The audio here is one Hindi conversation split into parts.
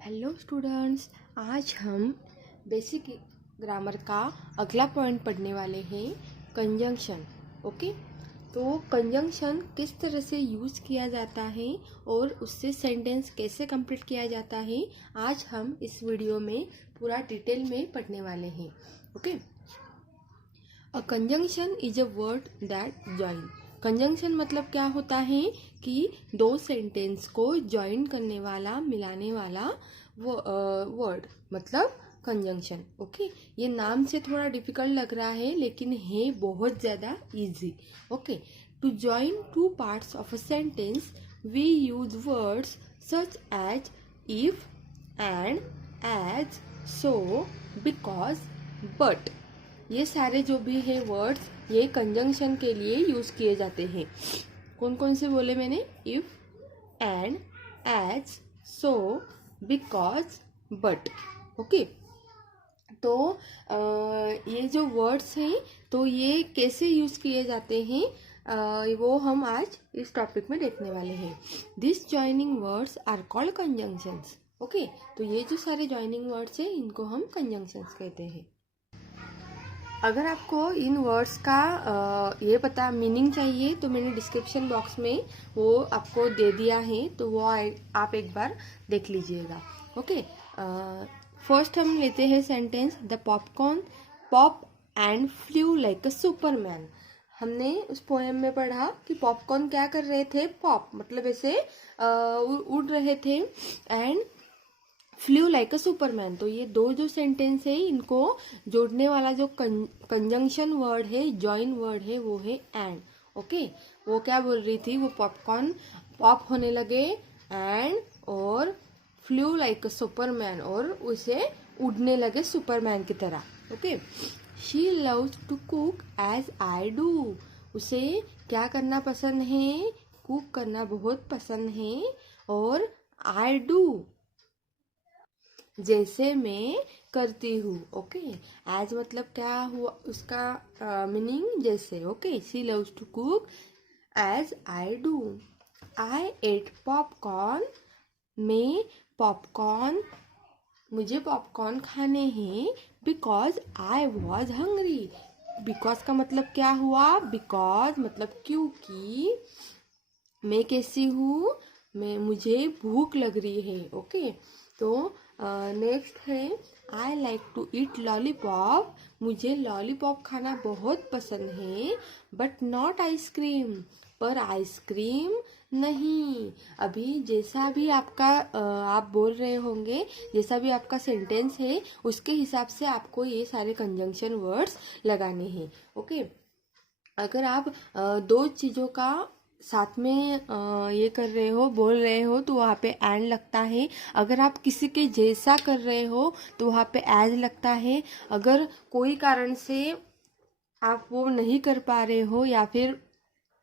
हेलो स्टूडेंट्स, आज हम बेसिक ग्रामर का अगला पॉइंट पढ़ने वाले हैं, कंजंक्शन। ओके, तो कंजंक्शन किस तरह से यूज़ किया जाता है और उससे सेंटेंस कैसे कंप्लीट किया जाता है, आज हम इस वीडियो में पूरा डिटेल में पढ़ने वाले हैं। Okay, a conjunction is a word that join. Conjunction मतलब क्या होता है कि दो सेंटेंस को ज्वाइन करने वाला, मिलाने वाला वर्ड मतलब कंजंक्शन। ओके, ये नाम से थोड़ा डिफिकल्ट लग रहा है लेकिन है बहुत ज़्यादा easy. Okay, to join two parts of a sentence we use words such as if, and, as, so, because, but. ये सारे जो भी है वर्ड्स ये कंजंक्शन के लिए यूज किए जाते हैं। कौन कौन से बोले मैंने? If, and, as, so, because, but. Okay, तो ये जो वर्ड्स हैं तो ये कैसे यूज किए जाते हैं वो हम आज इस टॉपिक में देखने वाले हैं। This joining words are called conjunctions. Okay, तो ये जो सारे जॉइनिंग वर्ड्स हैं इनको हम कंजंक्शंस कहते हैं। अगर आपको इन वर्ड्स का ये पता मीनिंग चाहिए तो मैंने डिस्क्रिप्शन बॉक्स में वो आपको दे दिया है, तो वो आप एक बार देख लीजिएगा। ओके, फर्स्ट हम लेते हैं sentence, the popcorn pop and flu like a Superman. हमने उस पोएम में पढ़ा कि पॉपकॉर्न क्या कर रहे थे? पॉप मतलब ऐसे उड़ रहे थे, and flu like a Superman. तो ये दो जो सेंटेंस है इनको जोड़ने वाला जो कंजंक्शन वर्ड है, जॉइन वर्ड है, वो है एंड। ओके, वो क्या बोल रही थी? वो पॉपकॉर्न पॉप होने लगे एंड, और फ्लू लाइक अ सुपरमैन, और उसे उड़ने लगे सुपरमैन की तरह। Okay, she loves to cook as I do. उसे क्या करना पसंद है? कुक करना बहुत पसंद है, और आई डू जैसे मैं करती हूँ। ओके, एज मतलब क्या हुआ उसका मीनिंग? जैसे। Okay, she loves to cook as I do. I ate popcorn, मैं पॉपकॉर्न, मुझे पॉपकॉर्न खाने हैं, because I was hungry. Because का मतलब क्या हुआ? बिकॉज मतलब क्योंकि मैं कैसी हूँ? मुझे भूख लग रही है। ओके, तो नेक्स्ट है, I like to eat lollipop. मुझे लॉलीपॉप खाना बहुत पसंद है, बट नॉट आइसक्रीम, पर आइसक्रीम नहीं। अभी जैसा भी आपका आप बोल रहे होंगे, जैसा भी आपका सेंटेंस है उसके हिसाब से आपको ये सारे कंजंक्शन वर्ड्स लगाने हैं। ओके, अगर आप दो चीज़ों का साथ में ये कर रहे हो, बोल रहे हो, तो वहाँ पे एंड लगता है। अगर आप किसी के जैसा कर रहे हो तो वहाँ पे एज लगता है। अगर कोई कारण से आप वो नहीं कर पा रहे हो, या फिर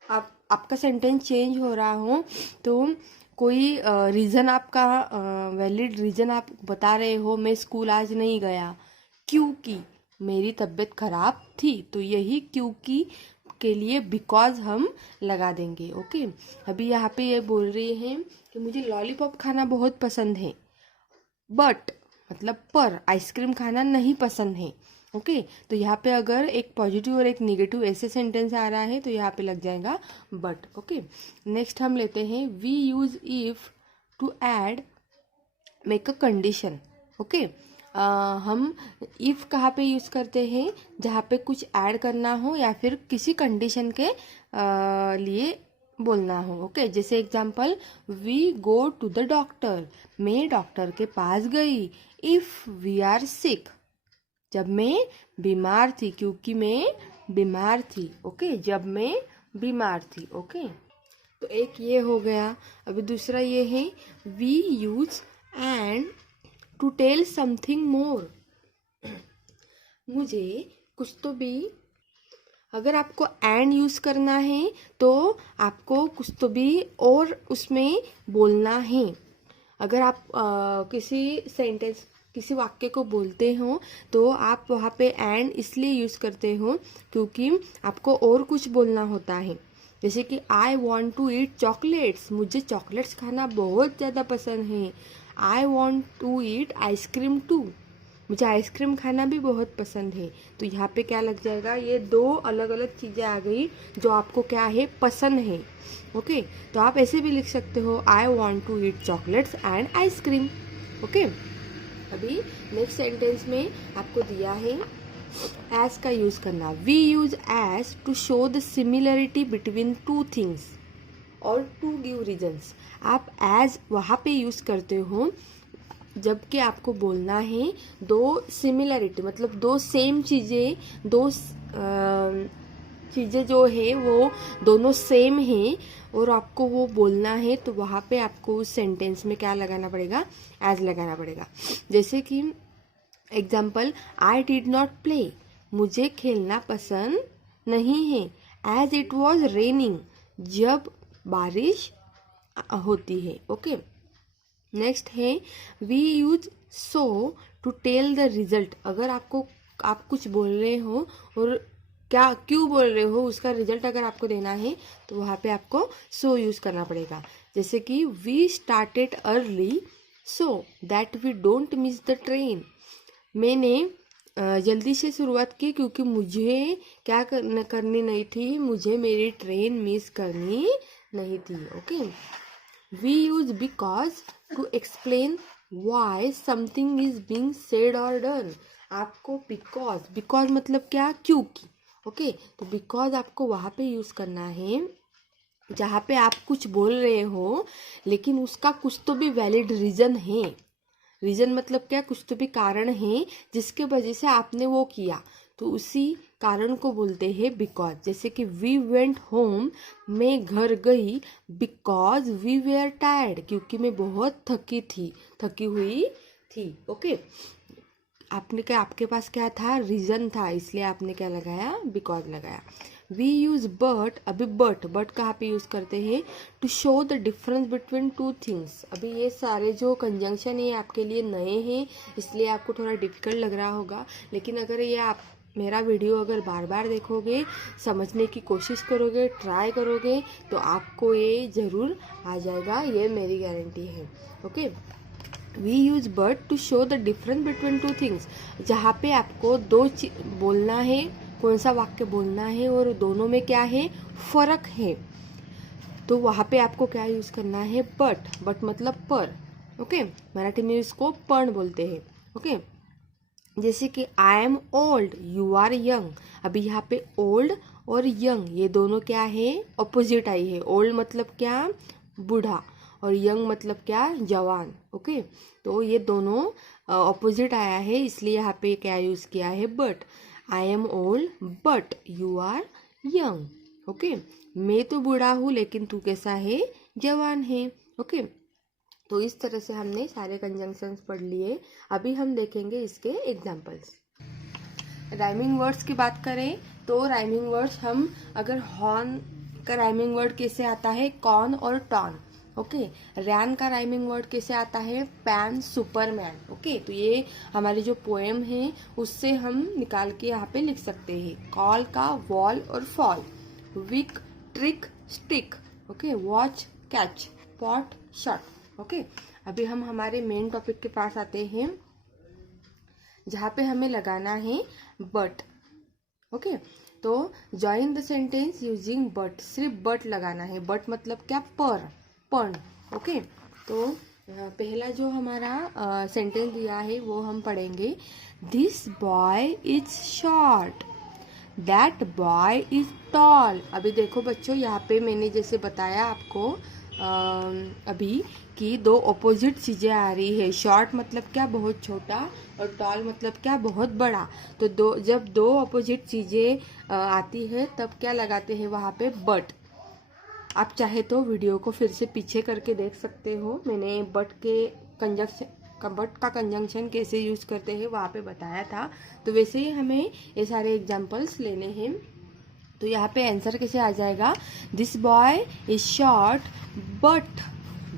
आपका सेंटेंस चेंज हो रहा हो, तो कोई रीज़न आपका वैलिड रीज़न आप बता रहे हो, मैं स्कूल आज नहीं गया क्योंकि मेरी तबीयत खराब थी, तो यही क्योंकि के लिए बिकॉज हम लगा देंगे। ओके, अभी यहाँ पे ये बोल रही हैं कि मुझे लॉलीपॉप खाना बहुत पसंद है, बट मतलब पर आइसक्रीम खाना नहीं पसंद है। ओके, तो यहाँ पे अगर एक पॉजिटिव और एक नेगेटिव ऐसे सेंटेंस आ रहा है तो यहाँ पे लग जाएगा बट। ओके, नेक्स्ट हम लेते हैं, we use if to add make a condition. Okay, हम इफ कहाँ पे यूज करते हैं? जहाँ पे कुछ ऐड करना हो या फिर किसी कंडीशन के लिए बोलना हो। ओके, जैसे example, we go to the doctor. मैं डॉक्टर के पास गई। इफ वी आर सिक, जब मैं बीमार थी, क्योंकि मैं बीमार थी। ओके, जब मैं बीमार थी। ओके, तो एक ये हो गया। अभी दूसरा ये है, we use and to tell something more. मुझे कुछ तो भी, अगर आपको एंड यूज करना है तो आपको कुछ तो भी और उसमें बोलना है। अगर आप किसी सेंटेंस, किसी वाक्य को बोलते हो तो आप वहाँ पे एंड इसलिए यूज करते हो क्योंकि आपको और कुछ बोलना होता है। जैसे कि I want to eat chocolates, मुझे चॉकलेट्स खाना बहुत ज़्यादा पसंद है। I want to eat ice cream too, मुझे आइसक्रीम खाना भी बहुत पसंद है। तो यहाँ पे क्या लग जाएगा, ये दो अलग अलग चीज़ें आ गई जो आपको क्या है, पसंद है। ओके, तो आप ऐसे भी लिख सकते हो I want to eat chocolates and ice cream. Okay, अभी नेक्स्ट सेंटेंस में आपको दिया है एज का यूज करना। We use as to show the similarity between two things और टू गिव रीजन्स। आप एज वहाँ पे यूज करते हो जबकि आपको बोलना है दो सिमिलरिटी, मतलब दो सेम चीज़ें, दो चीज़ें जो है वो दोनों सेम हैं और आपको वो बोलना है, तो वहाँ पे आपको उस सेंटेंस में क्या लगाना पड़ेगा, एज लगाना पड़ेगा। जैसे कि example, I did not play, मुझे खेलना पसंद नहीं है। एज इट वॉज रेनिंग, जब बारिश होती है। ओके, नेक्स्ट है we use so to tell the result. अगर आप कुछ बोल रहे हो और क्या क्यों बोल रहे हो उसका रिजल्ट अगर आपको देना है तो वहाँ पे आपको सो यूज करना पड़ेगा। जैसे कि we started early so that we don't miss the train, मैंने जल्दी से शुरुआत की क्योंकि मुझे क्या करनी नहीं थी, मुझे मेरी ट्रेन मिस करनी नहीं थी। Okay, we use because to explain why something is being said or done। आपको because मतलब क्या, क्योंकि। ओके, तो because आपको वहाँ पे यूज करना है जहाँ पे आप कुछ बोल रहे हो लेकिन उसका कुछ तो भी वैलिड रीजन है। रीजन मतलब क्या, कुछ तो भी कारण है जिसके वजह से आपने वो किया, तो उसी कारण को बोलते हैं बिकॉज। जैसे कि वी वेंट होम, मैं घर गई, बिकॉज वी वेयर टायर्ड, क्योंकि मैं बहुत थकी हुई थी। ओके, आपके पास क्या था, रीजन था, इसलिए आपने क्या लगाया, बिकॉज लगाया। We use but. अभी बट कहाँ पे यूज करते हैं, to show the difference between two things. अभी ये सारे जो कंजंक्शन है आपके लिए नए हैं, इसलिए आपको थोड़ा डिफिकल्ट लग रहा होगा, लेकिन अगर ये आप मेरा वीडियो अगर बार बार देखोगे, समझने की कोशिश करोगे, ट्राई करोगे, तो आपको ये ज़रूर आ जाएगा, ये मेरी गारंटी है। Okay, we use but to show the difference between two things. जहाँ पे आपको दो बोलना है, कौन सा वाक्य बोलना है और दोनों में क्या है, फर्क है, तो वहाँ पे आपको क्या यूज करना है, बट मतलब पर। ओके, मराठी में इसको पण बोलते हैं। ओके, जैसे कि I am old, you are young. अभी यहाँ पे ओल्ड और यंग ये दोनों क्या है, ऑपोजिट आई है। ओल्ड मतलब क्या, बूढ़ा, और यंग मतलब क्या, जवान। ओके, तो ये दोनों ऑपोजिट आया है, इसलिए यहाँ पे क्या यूज किया है, but. I am old but you are young. Okay, मैं तो बूढ़ा हूँ लेकिन तू कैसा है, जवान है। ओके, तो इस तरह से हमने सारे कंजंक्शंस पढ़ लिए। अभी हम देखेंगे इसके एग्जाम्पल्स। राइमिंग वर्ड्स की बात करें तो राइमिंग वर्ड्स हम अगर हॉर्न का राइमिंग वर्ड कैसे आता है, कॉर्न और टॉन। ओके, रैन का राइमिंग वर्ड कैसे आता है, पैन, सुपरमैन। ओके, तो ये हमारी जो पोएम है उससे हम निकाल के यहाँ पे लिख सकते हैं। कॉल का वॉल और fall, wick, trick, stick. Okay, watch, catch, pot, shot. Okay, अभी हम हमारे मेन टॉपिक के पास आते हैं जहाँ पे हमें लगाना है बट। ओके, तो join the sentence using but, सिर्फ बट लगाना है। बट मतलब क्या, पर, पण। ओके, तो पहला जो हमारा सेंटेंस दिया है वो हम पढ़ेंगे। This boy is short, that boy is toll. अभी देखो बच्चों, यहाँ पे मैंने जैसे बताया आपको अभी कि दो ऑपोजिट चीज़ें आ रही है। शॉर्ट मतलब क्या, बहुत छोटा, और टॉल मतलब क्या, बहुत बड़ा। तो जब दो ऑपोजिट चीज़ें आती है तब क्या लगाते हैं वहाँ पे, बट। आप चाहे तो वीडियो को फिर से पीछे करके देख सकते हो, मैंने बट का कंजंक्शन कैसे यूज करते हैं वहाँ पे बताया था। तो वैसे ही हमें ये सारे एग्जाम्पल्स लेने हैं। तो यहाँ पे आंसर कैसे आ जाएगा, this boy is short but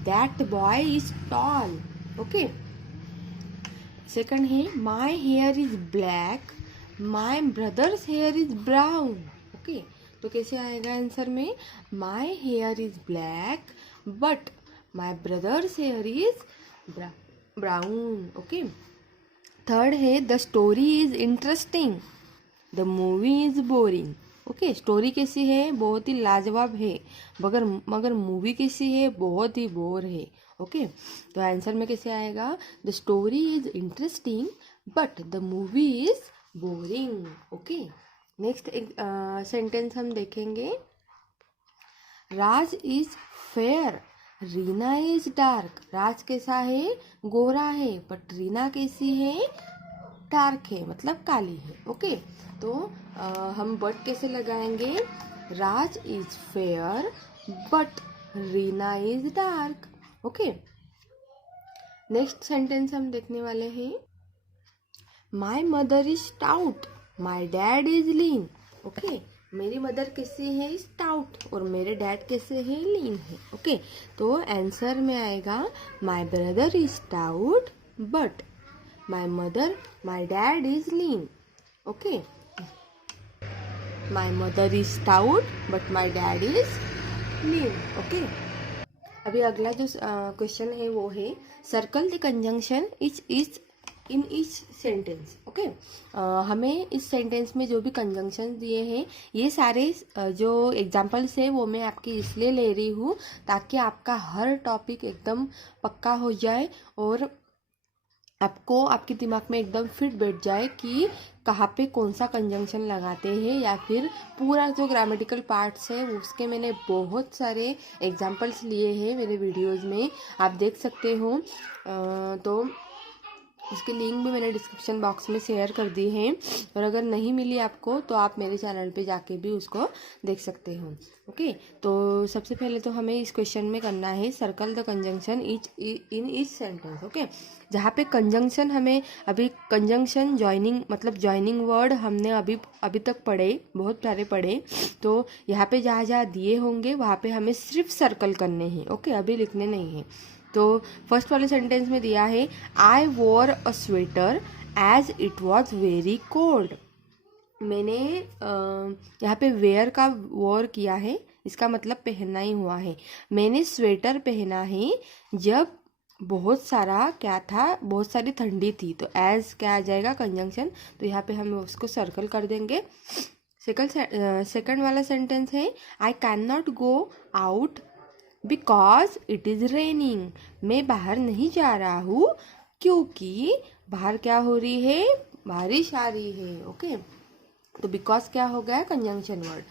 that boy is tall. Okay, second है my hair is black, my brother's hair is brown. Okay, तो कैसे आएगा आंसर में, my hair is black but my brother's hair is brown. Okay. Third है the story is interesting, the movie is boring. Okay, story कैसी है? बहुत ही लाजवाब है. मगर मूवी कैसी है? बहुत ही बोर है. ओके, तो आंसर में कैसे आएगा? The story is interesting but the movie is boring. Okay, next sentence हम देखेंगे. Raj is fair, Reena is dark. Raj कैसा है? गोरा है. बट रीना कैसी है? डार्क है, मतलब काली है. ओके, तो हम बट कैसे लगाएंगे? Raj is fair but Reena is dark. Okay, next sentence हम देखने वाले हैं. My mother is stout, my dad is lean. Okay, मेरी मदर कैसे है? स्टाउट. और मेरे डैड कैसे है? लीन है. ओके, तो आंसर में आएगा my brother is stout but my dad is lean. Okay, my mother is stout but my dad is lean. Okay, अभी अगला जो क्वेश्चन है वो है circle the conjunction is in each sentence. Okay, हमें इस सेंटेंस में जो भी कंजंक्शन दिए हैं, ये सारे जो एग्जाम्पल्स है वो मैं आपकी इसलिए ले रही हूँ ताकि आपका हर टॉपिक एकदम पक्का हो जाए और आपको आपके दिमाग में एकदम फिट बैठ जाए कि कहाँ पे कौन सा कंजंक्शन लगाते हैं, या फिर पूरा जो ग्रामेटिकल पार्ट्स है उसके मैंने बहुत सारे एग्जाम्पल्स लिए हैं मेरे वीडियोज़ में, आप देख सकते हो. तो उसकी लिंक भी मैंने डिस्क्रिप्शन बॉक्स में शेयर कर दी है, और अगर नहीं मिली आपको तो आप मेरे चैनल पे जाके भी उसको देख सकते हो. ओके, तो सबसे पहले तो हमें इस क्वेश्चन में करना है circle the conjunction in each sentence. Okay, जहाँ पे कंजंक्शन हमें अभी कंजंक्शन जॉइनिंग मतलब जॉइनिंग वर्ड हमने अभी तक पढ़े, बहुत सारे पढ़े. तो यहाँ पे जहाँ जहाँ दिए होंगे वहाँ पे हमें सिर्फ सर्कल करने हैं. ओके, अभी लिखने नहीं है. तो फर्स्ट वाले सेंटेंस में दिया है I wore a sweater as it was very cold. मैंने यहाँ पे वेयर का वॉर किया है, इसका मतलब पहनना ही हुआ है. मैंने स्वेटर पहना है जब बहुत सारा क्या था, बहुत सारी ठंडी थी. तो एज क्या आ जाएगा? कंजंक्शन. तो यहाँ पे हम उसको सर्कल कर देंगे. सेकंड वाला सेंटेंस है आई can not go out because it is raining. मैं बाहर नहीं जा रहा हूँ क्योंकि बाहर क्या हो रही है? बारिश आ रही है. ओके, तो बिकॉज क्या हो गया? Conjunction word.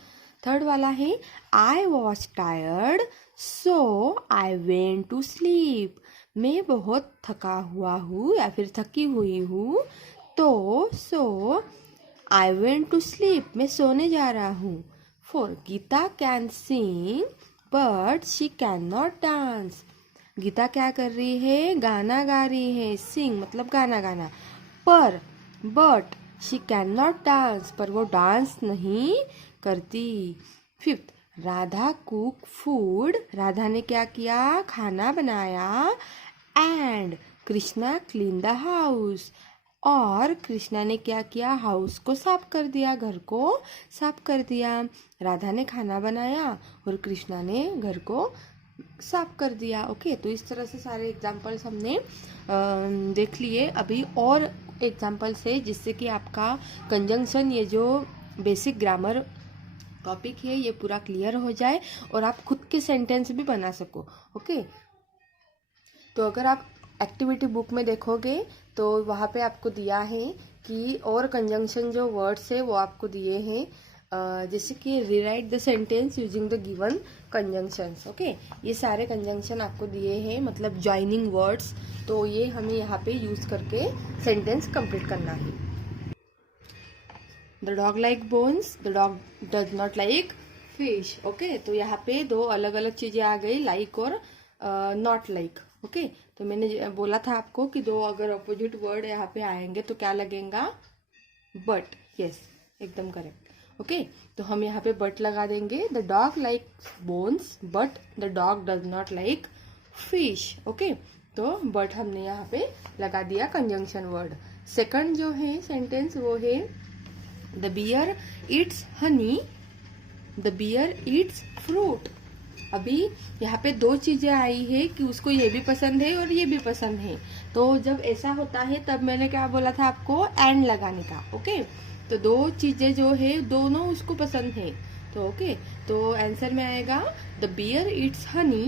थर्ड वाला है I was tired so I went to sleep. मैं बहुत थका हुआ हूँ या फिर थकी हुई हूँ, तो so I went to sleep, मैं सोने जा रहा हूँ. Four Gita can sing but she can not dance. Gita क्या कर रही है? गाना गा रही है. सिंग मतलब गाना गाना. But she can not dance, पर वो डांस नहीं करती. Fifth Radha cook food. Radha ने क्या किया? खाना बनाया. And Krishna clean the house. और कृष्णा ने क्या किया? हाउस को साफ कर दिया, घर को साफ कर दिया. राधा ने खाना बनाया और कृष्णा ने घर को साफ कर दिया. ओके, तो इस तरह से सारे एग्जाम्पल्स हमने देख लिए. अभी और एग्जाम्पल्स है जिससे कि आपका कंजंक्शन, ये जो बेसिक ग्रामर टॉपिक है, ये पूरा क्लियर हो जाए और आप खुद के सेंटेंस भी बना सको. ओके, तो अगर आप एक्टिविटी बुक में देखोगे तो वहाँ पे आपको दिया है कि और कंजंक्शन जो वर्ड्स है वो आपको दिए हैं, जैसे कि rewrite the sentence using the given conjunctions. Okay, ये सारे कंजंक्शन आपको दिए हैं, मतलब जॉइनिंग वर्ड्स. तो ये हमें यहाँ पे यूज करके सेंटेंस कंप्लीट करना है. The dog like bones, the dog does not like fish. Okay, तो यहाँ पे दो अलग अलग चीजें आ गई, लाइक और नॉट लाइक. ओके, तो मैंने बोला था आपको कि दो अगर अपोजिट वर्ड यहाँ पे आएंगे तो क्या लगेगा? बट. यस, एकदम करेक्ट. ओके, तो हम यहाँ पे बट लगा देंगे. The dog like bones but the dog does not like fish. Okay, तो बट हमने यहाँ पे लगा दिया कंजंक्शन वर्ड. सेकंड जो है सेंटेंस वो है the bear eats honey, the bear eats fruit. अभी यहाँ पे दो चीजें आई है कि उसको ये भी पसंद है और ये भी पसंद है। तो जब ऐसा होता है तब मैंने क्या बोला था आपको, एंड लगाने का। ओके, तो दो चीजें जो है दोनों उसको पसंद है। तो ओके, तो आंसर में आएगा the bear eats honey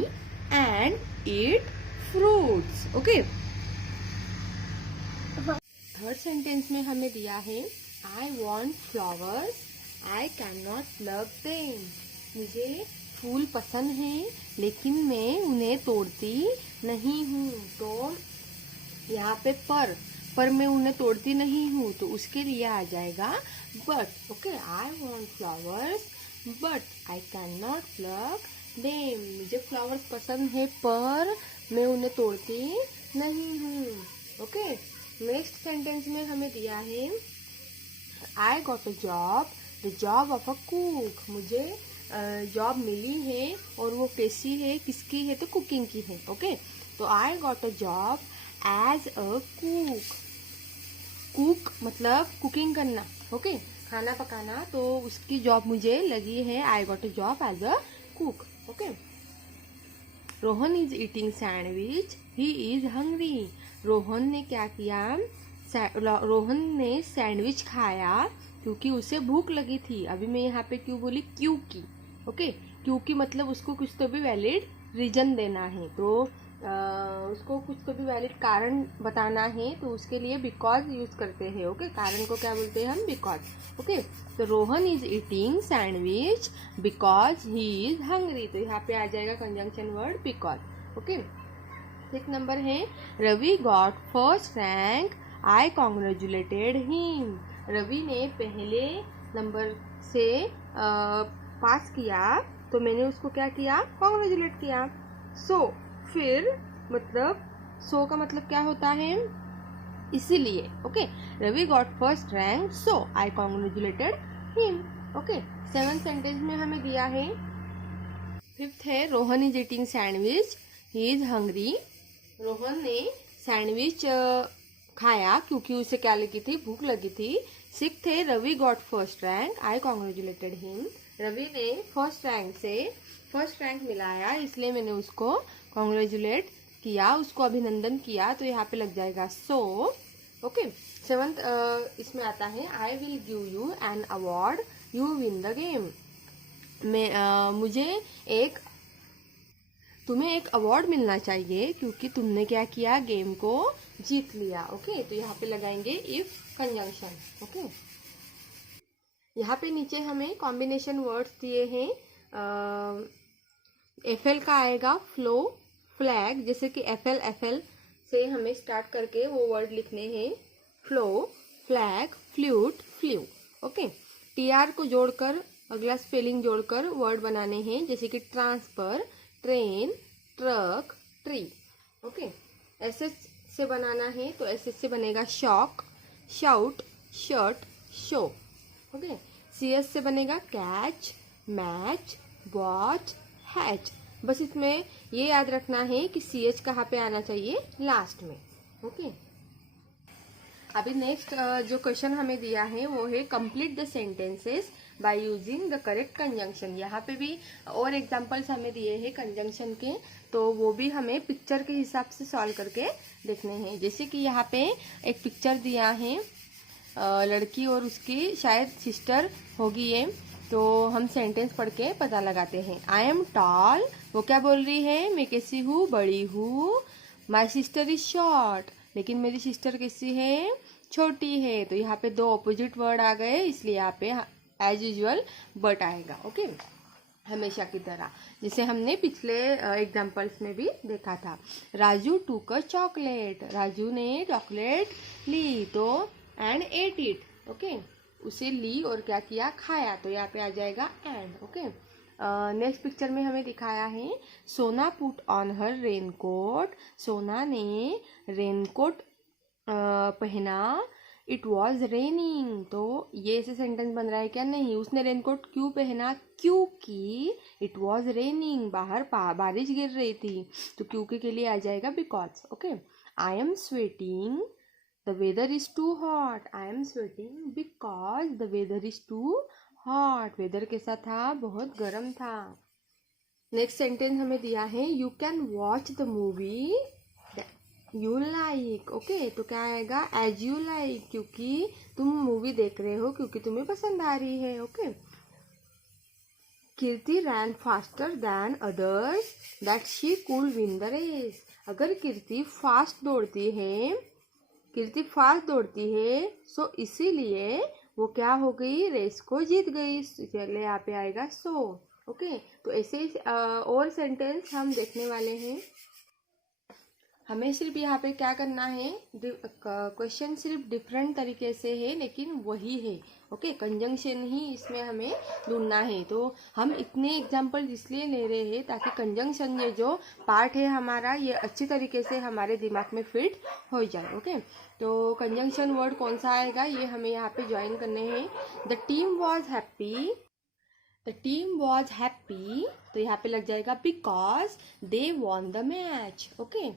and eat fruits. Okay, third sentence में हमें दिया है I want flowers, I can not pluck them. मुझे फूल पसंद है लेकिन मैं उन्हें तोड़ती नहीं हूँ। तो यहाँ पे पर मैं उन्हें तोड़ती नहीं हूँ, तो उसके लिए आ जाएगा but. Okay, I want flowers but I can not pluck them. मुझे फ्लावर्स पसंद है पर मैं उन्हें तोड़ती नहीं हूँ। ओके, नेक्स्ट सेंटेंस में हमें दिया है I got a job, the job of a cook. मुझे जॉब मिली है और वो कैसी है, किसकी है, तो कुकिंग की है। ओके, तो I got a job as a cook. Cook मतलब कुकिंग करना, ओके, खाना पकाना। तो उसकी जॉब मुझे लगी है, I got a job as a cook. Okay, Rohan is eating sandwich, he is hungry. Rohan ने क्या किया, रोहन ने सैंडविच खाया क्योंकि उसे भूख लगी थी। अभी मैं यहाँ पे क्यों बोली, क्योंकि। ओके, क्योंकि मतलब उसको कुछ तो भी वैलिड रीजन देना है, तो उसको कुछ तो भी वैलिड कारण बताना है, तो उसके लिए बिकॉज यूज करते हैं। ओके, कारण को क्या बोलते हैं हम, बिकॉज। ओके, तो Rohan is eating sandwich because he is hungry. तो यहाँ पे आ जाएगा conjunction word because. Okay, next number है रवि गॉट फर्स्ट रैंक, आई कॉन्ग्रेचुलेटेड हिम। रवि ने पहले नंबर से पास किया, तो मैंने उसको क्या किया, कॉन्ग्रेचुलेट किया। सो फिर मतलब सो का मतलब क्या होता है, इसीलिए। Okay, Ravi got first rank so I congratulated him. Okay, seventh sentence में हमें दिया है, फिफ्थ है Rohan is eating sandwich, he is hungry. Rohan ने सैंडविच खाया क्योंकि उसे क्या लगी थी, भूख लगी थी। सिक्स्थ है रवि गॉट फर्स्ट रैंक, आई कॉन्ग्रेचुलेटेड हिम। रवि ने फर्स्ट रैंक से फर्स्ट रैंक मिलाया, इसलिए मैंने उसको कॉन्ग्रेचुलेट किया, उसको अभिनंदन किया। तो यहाँ पे लग जाएगा सो। ओके, सेवंथ इसमें आता है I will give you an award, you win the game. मुझे तुम्हें एक अवार्ड मिलना चाहिए क्योंकि तुमने क्या किया, गेम को जीत लिया। ओके, तो यहाँ पे लगाएंगे इफ कंजंक्शन। ओके, यहाँ पे नीचे हमें कॉम्बिनेशन वर्ड्स दिए हैं। एफएल का आएगा फ्लो, फ्लैग, जैसे कि एफएल से हमें स्टार्ट करके वो वर्ड लिखने हैं, flow, flag, flute, flu. Okay, TR को जोड़कर अगला स्पेलिंग जोड़कर वर्ड बनाने हैं, जैसे कि transfer, train, truck, tree. Okay, SS से बनाना है तो एसएस से बनेगा shock, shout, shirt, show. Okay, CS से बनेगा कैच, मैच, वॉच, हैच। बस इसमें ये याद रखना है कि सीएच कहाँ पे आना चाहिए, लास्ट में। ओके, अभी नेक्स्ट जो क्वेश्चन हमें दिया है वो है complete the sentences by using the correct conjunction. यहाँ पे भी और एग्जांपल्स हमें दिए हैं कंजंक्शन के, तो वो भी हमें पिक्चर के हिसाब से सॉल्व करके देखने हैं। जैसे कि यहाँ पे एक पिक्चर दिया है, लड़की और उसकी शायद सिस्टर होगी ये, तो हम सेंटेंस पढ़ के पता लगाते हैं। आई एम टॉल, वो क्या बोल रही है, मैं कैसी हूँ, बड़ी हूँ। माई सिस्टर इज शॉर्ट, लेकिन मेरी सिस्टर कैसी है, छोटी है। तो यहाँ पे दो ऑपोजिट वर्ड आ गए, इसलिए यहाँ पे एज यूजुअल बट आएगा। ओके, हमेशा की तरह, जैसे हमने पिछले एग्जाम्पल्स में भी देखा था। राजू टूक अ चॉकलेट, राजू ने चॉकलेट ली, तो एंड एट इट। ओके, उसे ली और क्या किया, खाया। तो यहाँ पे आ जाएगा एंड। ओके, नेक्स्ट पिक्चर में हमें दिखाया है सोना पुट ऑन हर रेनकोट, सोना ने रेनकोट पहना, इट वॉज रेनिंग। तो ये ऐसे सेंटेंस बन रहा है क्या, नहीं, उसने रेनकोट क्यों पहना, क्योंकि इट वॉज रेनिंग, बाहर बारिश गिर रही थी। तो क्योंकि के लिए आ जाएगा because. Okay, I am sweating, the weather is too hot, I am sweating because the weather is too hot. Weather कैसा था, बहुत गर्म था। नेक्स्ट सेंटेंस हमें दिया है you can watch the movie you like. Okay, तो क्या आएगा एज यू लाइक, क्योंकि तुम मूवी देख रहे हो क्योंकि तुम्हें पसंद आ रही है। Okay, Kirti ran faster than others that she could win the race. अगर कीर्ति फास्ट दौड़ती है सो इसीलिए वो क्या हो गई, रेस को जीत गई। चलिए यहाँ पे आएगा सो। ओके, तो ऐसे ही और सेंटेंस हम देखने वाले हैं। हमें सिर्फ यहाँ पे क्या करना है, क्वेश्चन सिर्फ डिफरेंट तरीके से है लेकिन वही है। ओके, कंजंक्शन ही इसमें हमें ढूंढना है। तो हम इतने एग्जाम्पल इसलिए ले रहे हैं ताकि कंजंक्शन ये जो पार्ट है हमारा ये अच्छी तरीके से हमारे दिमाग में फिट हो जाए। ओके, तो कंजंक्शन वर्ड कौन सा आएगा ये हमें यहाँ पे ज्वाइन करने हैं। द टीम वॉज हैप्पी, तो यहाँ पे लग जाएगा because they won the match. Okay,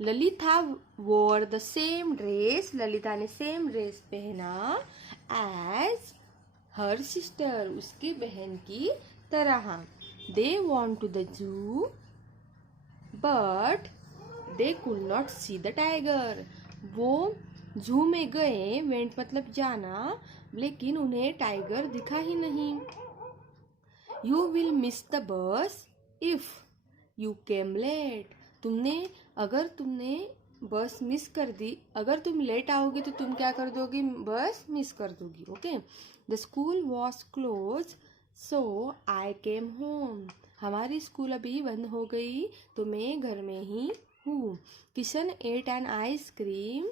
Lalita wore the same dress, Lalita ने सेम ड्रेस पहना एज हर सिस्टर, उसकी बहन की तरह। They went to the zoo but they could not see the tiger, वो जू में गए, वेंट मतलब जाना, लेकिन उन्हें टाइगर दिखा ही नहीं। You will miss the bus if you came late, अगर तुमने बस मिस कर दी, अगर तुम लेट आओगे तो तुम क्या कर दोगी, बस मिस कर दोगी। Okay, the school was close so I came home, हमारी स्कूल अभी बंद हो गई तो मैं घर में ही हूँ। Kishan ate an ice cream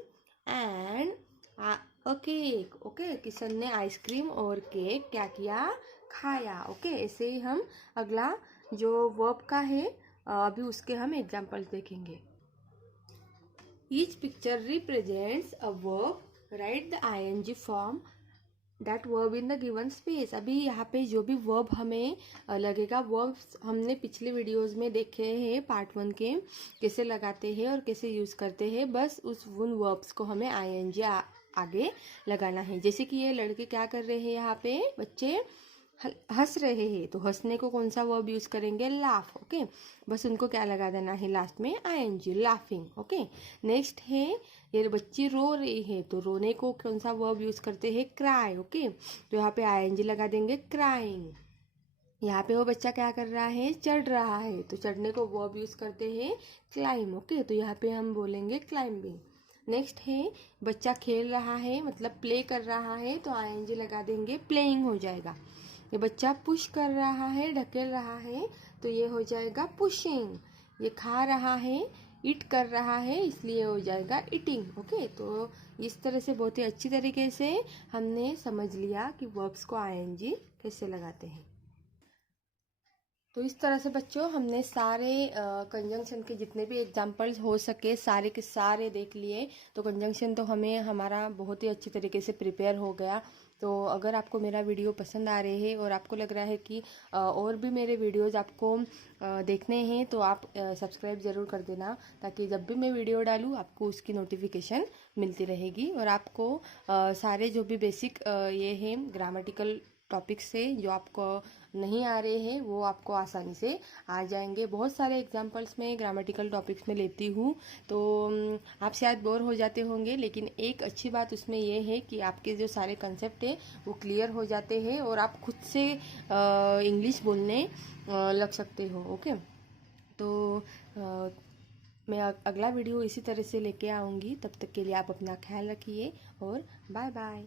and a cake. Okay, Kishan ने आइसक्रीम और केक क्या किया, खाया। ओके, ऐसे ही हम अगला जो वर्ब का है अभी उसके हम एग्जाम्पल देखेंगे। Each picture represents a verb, right the ing form that verb in the given space. अभी यहाँ पे जो भी वर्ब हमें लगेगा, वर्ब्स हमने पिछले वीडियोस में देखे हैं पार्ट 1 के, कैसे लगाते हैं और कैसे यूज करते हैं। बस उन वर्ब्स को हमें ing आगे लगाना है। जैसे कि ये लड़के क्या कर रहे हैं, यहाँ पे बच्चे हंस रहे हैं, तो हंसने को कौन सा वर्ब यूज करेंगे, लाफ। ओके, बस उनको क्या लगा देना है लास्ट में ing, लाफिंग। ओके, नेक्स्ट है ये बच्ची रो रही है, तो रोने को कौन सा वर्ब यूज करते हैं, क्राई। ओके, तो यहाँ पे ing लगा देंगे क्राइंग। यहाँ पे वो बच्चा क्या कर रहा है, चढ़ रहा है, तो चढ़ने को वर्ब यूज करते हैं क्लाइम। ओके, तो यहाँ पे हम बोलेंगे क्लाइंबिंग। नेक्स्ट है बच्चा खेल रहा है, मतलब प्ले कर रहा है, तो ing लगा देंगे प्लेइंग हो जाएगा। ये बच्चा पुश कर रहा है, ढकेल रहा है, तो ये हो जाएगा पुशिंग। ये खा रहा है, ईट कर रहा है, इसलिए हो जाएगा ईटिंग। ओके, तो इस तरह से बहुत ही अच्छी तरीके से हमने समझ लिया कि वर्ब्स को ing कैसे लगाते हैं। तो इस तरह से बच्चों हमने सारे कंजंक्शन के जितने भी एग्जाम्पल्स हो सके सारे के सारे देख लिए। तो कंजंक्शन तो हमें हमारा बहुत ही अच्छी तरीके से प्रिपेयर हो गया। तो अगर आपको मेरा वीडियो पसंद आ रहे हैं और आपको लग रहा है कि और भी मेरे वीडियोस आपको देखने हैं तो आप सब्सक्राइब ज़रूर कर देना, ताकि जब भी मैं वीडियो डालूँ आपको उसकी नोटिफिकेशन मिलती रहेगी। और आपको सारे जो भी बेसिक ये हैं ग्रामेटिकल टॉपिक्स से जो आपको नहीं आ रहे हैं वो आपको आसानी से आ जाएंगे। बहुत सारे एग्जाम्पल्स में ग्रामेटिकल टॉपिक्स में लेती हूँ, तो आप शायद बोर हो जाते होंगे, लेकिन एक अच्छी बात उसमें ये है कि आपके जो सारे कंसेप्ट है वो क्लियर हो जाते हैं और आप खुद से इंग्लिश बोलने लग सकते हो। ओके, तो मैं अगला वीडियो इसी तरह से लेके आऊँगी। तब तक के लिए आप अपना ख्याल रखिए और बाय बाय।